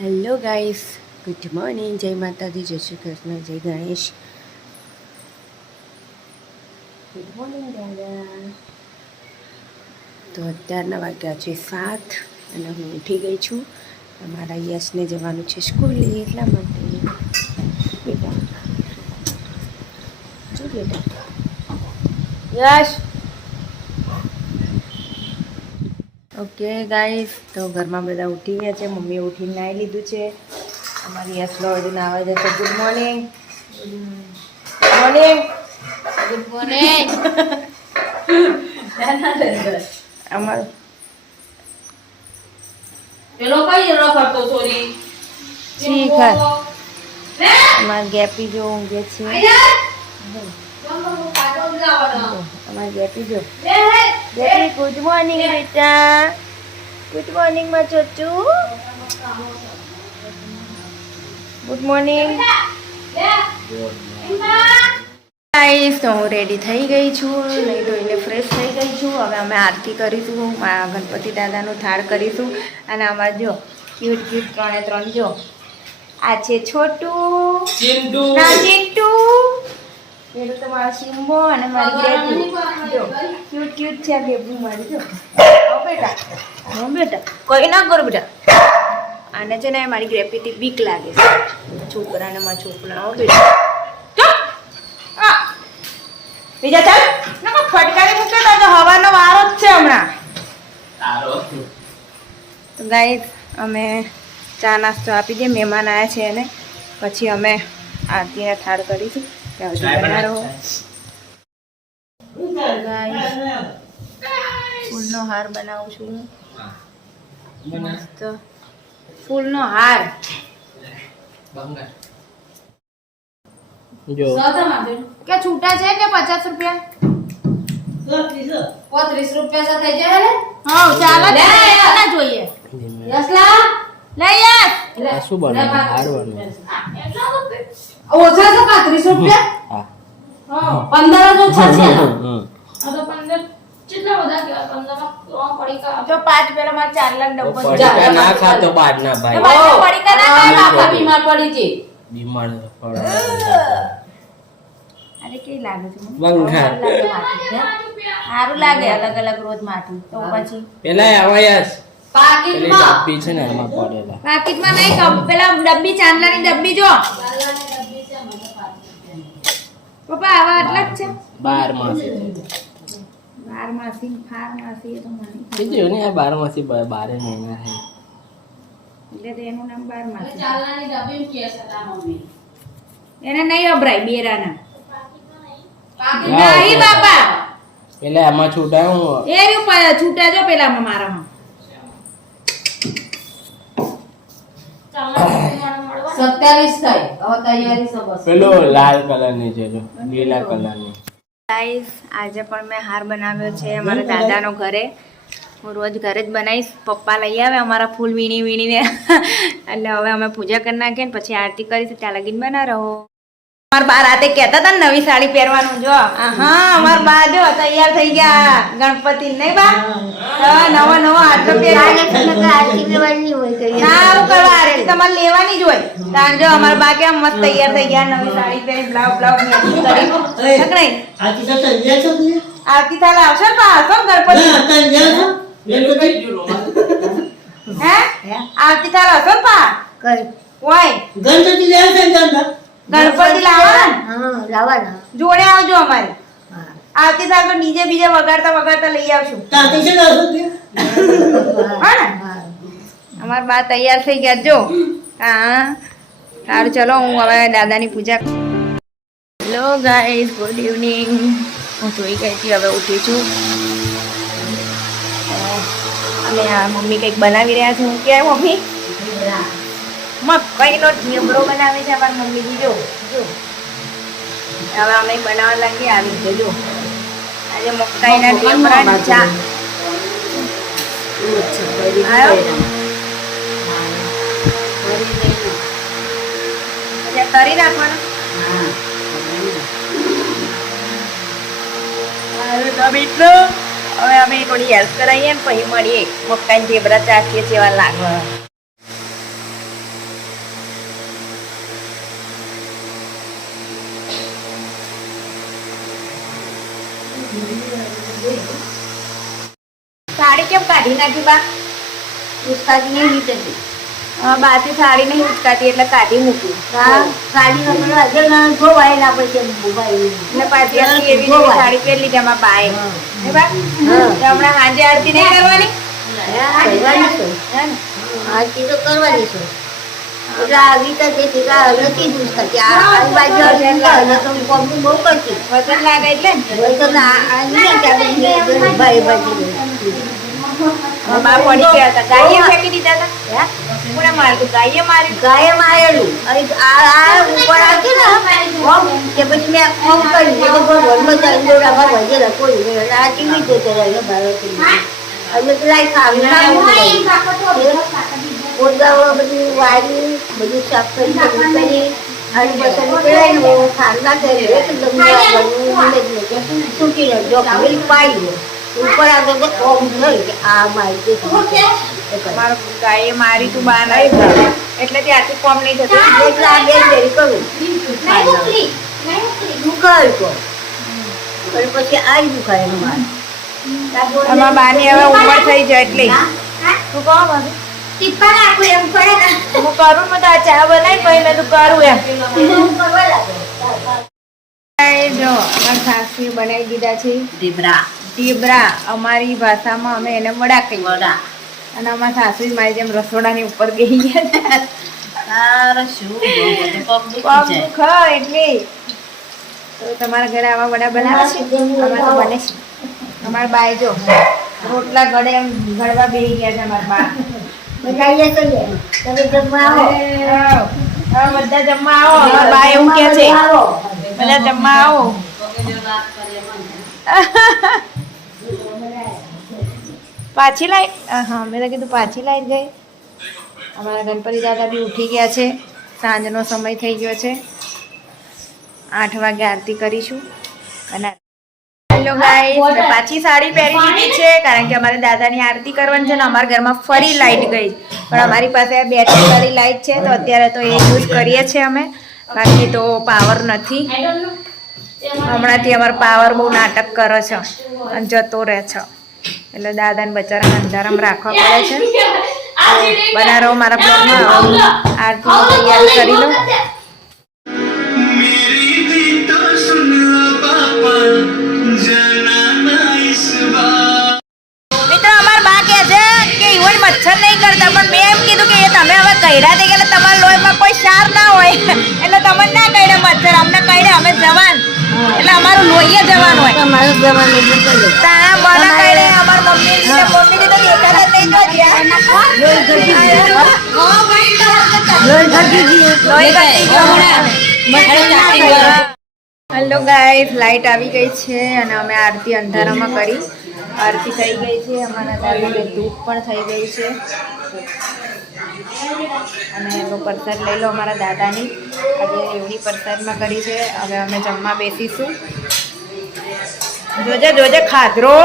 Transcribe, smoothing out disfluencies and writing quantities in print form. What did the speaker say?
Hello guys, good morning. જય માતાજી, જય શ્રી કૃષ્ણ, જય ગણેશ. ગુડ મોર્નિંગ દાદા. તો અત્યારના વાગ્યા છે 7 અને હું ઉઠી ગઈ છું. અમારા યશને જવાનું છે સ્કૂલે, એટલા માટે બેટા જો બેટા યશ. ઓકે ગાઈસ, તો ઘરમાં બધા ઉઠી ગયા છે. મમ્મીએ ઉઠીને નાહી લીધું છે. અમારી યશનો હજી નાવા જશે. Good morning. Good morning. Good morning. અમાર પેલો કઈ રખડતો છોરી શીખર અમાર ગેપી જો ઊંઘે છે. અમાર ગેપી જો ગેપી. ગુડ મોર્નિંગ બેટા. ગુડ મોર્નિંગ માં ચોચુ. Good morning guys. તો હું રેડી થઈ ગઈ છું, નહીં ધોઈને ફ્રેશ થઈ ગઈ છું. હવે અમે આરતી કરીશું, ગણપતિ દાદાનું થાળ કરીશું. અને આમાં જો ક્યુટ ક્યુટ 3 જો આ છે છોટું ચિંટુ ના ચિંટુ, પેલું તો મારો સિમ્બો અને મારી ગ્રેપી જો ક્યુટ ક્યુટ છે. આ બેબુ મારી જો. હો બેટા, હો બેટા, કોઈ ના કરો બેટા. આને છે ને મારી ગ્રેપીથી બીક લાગે છે, છોકરાને મારા છોકરા. હો બેટા બીજા ચાલ ના ફટકારી મૂકે તો હવાનો વારો જ છે હમણાં. તો ગાઈસ, અમે ચા નાસ્તો આપી દઈએ. મહેમાન આવ્યા છે એને, પછી અમે આરતીને થાળ કરીશું. ત્યાં સુધી બના રહો. ફૂલનો હાર બનાવું છું હું, મસ્ત ફૂલનો હાર. જો કે છૂટા છે કે 50 રૂપિયા? 35 રૂપિયા થઈ જાય ને. હા ચાલો લે ના જોઈએ. યસલા લે યસ. આ શું બનાવ્યું? હાર બનાવ્યું. ઓછા છે 35 રૂપિયા. હા હા 15 ઓછા છે. હમ. આ તો 15 કેટલા બધા કે 15 માં 3 પડીકા. તો 5 પેલા માં 4 લાખ ડબ્બો પડીકા ના ખાતો બાદ ના ભાઈ. પડીકા ના માથા બીમાર પડી છે. બીમાર પડે. અરે કેવી લાગે છે બંગાર. સારું લાગે અલગ અલગ રોજ માંથી. તો પછી પેલા આવાયસ પેલી પાકીટમાં ડબ્બી છે ને એમાં પડેલા. પાકીટમાં નહીં, પેલા ડબ્બી ચાંદલાની ડબ્બી જો પપ્પા આવા આટલા જ છે. 12 માસી 12 માસી ફાર્માસી એ તો મને કીધું ને આ 12 માસી 12 મહિના છે. એટલે તો એનું નામ 12 માસી. ચાલનાની ડબ્બી કે છે તા મમ્મી. એને નહીં અભરાય બેરાના. પાકીટમાં નહીં બાપા, પેલા એમાં છૂટા હું એ રહ્યું છૂટા જો પેલામાં મારામાં. 27 થાય. હવે તૈયારી છે બસ. પેલો લાલ કલરની છે જો લીલા કલરની. ગાઈસ, આજે પણ મેં હાર બનાવ્યો છે અમારા દાદાનો ઘરે. હું રોજ ઘરે જ બનાવીશ. પપ્પા લઈ આવે અમારા ફૂલ વીણીને એટલે હવે અમે પૂજા કરી નાખીએ ને પછી આરતી કરીશું. ત્યાં લગીને બના રહો. અમારા બા રાતે કહેતા હતા ને નવી સાડી પહેરવાનું. જો હા અમારા બા જો તૈયાર થઈ ગયા ગણપતિ. નહીં બા? નવો આટલો પહેરવાનો. ના, હું કરવા આરતી તમારે લેવાની જ હોય. તાન જો અમારા બા કેમ મસ્ત તૈયાર થઈ ગયા, નવી સાડી પહેરી, બ્લાઉઝ મેચિંગ કરી. નહીં આરતી થાળ આવશે ને પા? આવશો ને ગણપતિ? હે આરતી થાળ આવશો ને પા? હોય ગણપતિ લાવવાના જોડે આવજો. અમારે આવતી થાળ તો ડીજે બીજે વગાડતા લઈ આવશું. હા ને? અમારા બા તૈયાર થઈ ગયા જો. હા સારું, ચલો હું હવે દાદાની પૂજા. Hello guys, good evening. હું જોઈ ગઈ હતી, હવે ઉઠી છું. અને આ મમ્મી કંઈક બનાવી રહ્યા છે. હું ક્યાં મમ્મી? મકાઈનો ઢેબરો બનાવે છે અમારી મમ્મીજી. જો હવે અમે બનાવવા લાગી આવી છે. જો આજે મકાઈના ઢેબરા ચા તરી નાખવાનું. મિત્રો હવે અમે થોડી હેલ્પ કરાવીએ ને પછી મળીએ. મકાઈ ઢેબરા ચાખીએ જેવા લાગે. સાડી કેમ કાઢી નાખી બા? ઉસ્તાદી નહીં લીધી. બાથી સાડી નહીં ઉચકાતી એટલે કાઢી મૂકી. સાડી આપણે આજે જોવાયેલા આપણે કેમ મોબાઈલ એટલે પાછી આખી એવી જેવી સાડી પહેરી લીધી અમારા બાએ. હે બા? તો હમણાં સાંજે આરતી નહીં કરવાની? કરવાની છે. આરતી તો કરવાની છે. એટલે આવી તો તે ભેગા નથી જ ઉસ્તાદી. આ બાજુ એટલે તો કોમ્બી બહુ કરતી. વજન લાગે એટલે ને? વજન આ નહીં કે આપણે ભાઈ બાજુ બા પડી ગયા હતા. ગાયે ફેંકી દીધા હતા? કોણે માર્યું? ગાયે માર્યું? ગાયે મારેલું. અને આ ઉપર આવતી ને ઓમ કે પછી મેં ઓમ કરી એટલે ભગવાનમાં ચાંદોડા ભગવાન જે કોઈ નહીં. આ ટીવી જોતો રહ્યો ભારતની. અને પેલા ખાવી ઓરગામાં બધું વાળી બધું સાફ કરી અને બસર પેલાને ખાંડા કરી એકદમ સૂકી રહ્યો પાડી ઉપર આગળ તો ઓમ થઈ કે આ મારી મારો ગાયે મારી તું બા નહીં એટલે ત્યાંથી કોમ નહીં થતું. એટલે આ બે ડેરી કરું દુખાય તો અને પછી આ દુખાય એનું મારે અમારા બાની હવે ઉંમર થઈ જાય એટલે તું કહો ભાભી? હું કરું ને તો આ ચા બનાવી પછી તું કરું એમ. જો અમારા સાસુએ બનાવી દીધા છે ઢીબરા. અમારી ભાષામાં અમે એને વડા કહીએ. અને અમારા સાસુ મારી જેમ રસોડાની ઉપર ગઈ ગયા એટલે તો તમારા ઘરે આવા વડા બનાવે છે? અમારે તો બને છે. અમારા બાએ જો રોટલા ઘડે એમ ઘડવા બેસી ગયા છે અમારા બા. બધાઈએ કહીએ તમે જમવા આવો. હા, બધા જમવા આવો. અમારા બા એવું કે છે બધા જમવા આવો. પાછી લાઈટ? હા, મેં કીધું પાછી લાઈટ ગઈ. અમારા ગણપતિ દાદા બી ઉઠી ગયા છે. સાંજનો સમય થઈ ગયો છે. 8 વાગે આરતી કરીશું. અને હેલો ગાઈસ, મેં પાછી સાડી પહેરી દીધી છે કારણ કે અમારે દાદાની આરતી કરવાની છે ને અમારા ઘરમાં ફરી લાઈટ ગઈ. પણ અમારી પાસે આ બેટરી વાળી લાઈટ છે તો અત્યારે તો એ યુઝ કરીએ છીએ અમે. બાકી તો પાવર નથી. હમણાંથી અમારો પાવર બહુ નાટક કરે છે અને જતો રહે છે એટલે દાદાને બચારાને અંધારામાં રાખવા પડે છે. બના રહો મારા બ્લોગમાં. આરતીની તૈયારી કરી લો. મિત્રો અમારા બા કહે છે કે ઈવન મચ્છર નહીં કરતા પણ મેં એમ કીધું કે એ તમે હવે કર્યા થઈ ગયા તમારા લોહીમાં કોઈ ક્ષાર ના હોય એટલે તમે ના કર્યા મચ્છર. અમને કર્યા અમે જવાન એટલે અમારું લોહી જવાન હોય. તમારું જવાનું એટલે કહી દો. તા બના કર્યા અમારા મમ્મી તો દેખાતા જ નહીં જોયા. હેલો ગાઈસ, લાઈટ આવી ગઈ છે અને અમે આરતી અંધારામાં કરી. આરતી થઈ ગઈ છે. અમારા દાદાને ધૂપ પણ થઈ ગઈ છે અને એનો પ્રસાદ લઈ લો અમારા દાદાની. આજે એવડી પ્રસાદમાં કરી છે. હવે અમે જમવા બેસીશું. જોજે જોજે ખાધરો